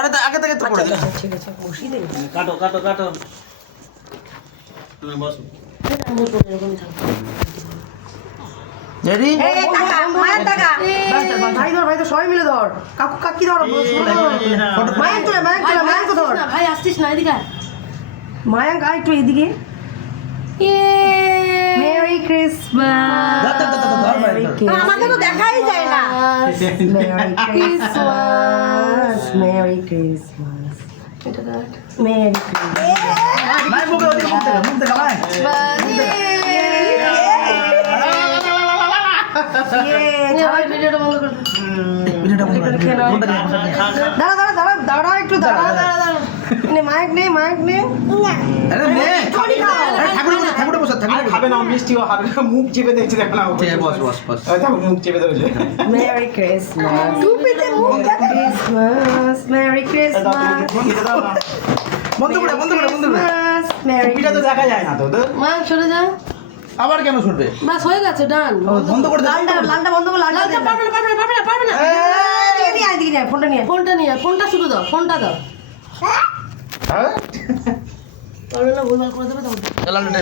আরে আগে থেকে তো করে দিলাম। ঠিক আছে বসিয়ে দে। কাটো কাটো কাটো। তুমি বসো। এরকম থাকবে। রেডি? এই টাকা মায়ের টাকা ভাই ধর ভাই তো সবাই মিলে ধর কাকু কাকি ধর মায়ের তোলে মায়ের তো ধর ভাই আসছিস না এদিকে মায়াঙ্ক আয় একটু এদিকে মেরি ক্রিসমাস আমাকে তো দেখাই যায় না মেরি ক্রিসমাস মেরি ক্রিসমাস এটা ধর মেরি ক্রিসমাস ভাই মুখে ওদিকে মুখ দেখা ভাই। ভাই ভিডিওটা বন্ধ করে দে ভিডিওটা বন্ধ করে খেয়ে নাও। দাঁড়া একটু দাঁড়া নে মায়াঙ্ক নে আরে নে। আরে ঠাকুর বসো ঠাকুর খাবে না মিষ্টি ও হাতে মুখ চেপে দেখছে দেখো না ঠিক আছে বস বস বস। ঠাকুর মুখ চেপে ধরেছে merry Christmas Christmas merry Christmas বন্ধ করে মেরি এটা তো দেখা যায় না তো তোর মা চলে যা আবার কেন শুনবে? বাস হয়ে গেছে ডান বন্ধ করে দে। লালটা বন্ধ কর লালটা পারবে না এদিকে নিয়ে ফোনটা নিয়ে ফোনটা নিয়ে ফোনটা শুধু দাও ফোনটা দাও হ্যাঁ পারবে না ভুলভাল করে দেবে তখন লালটা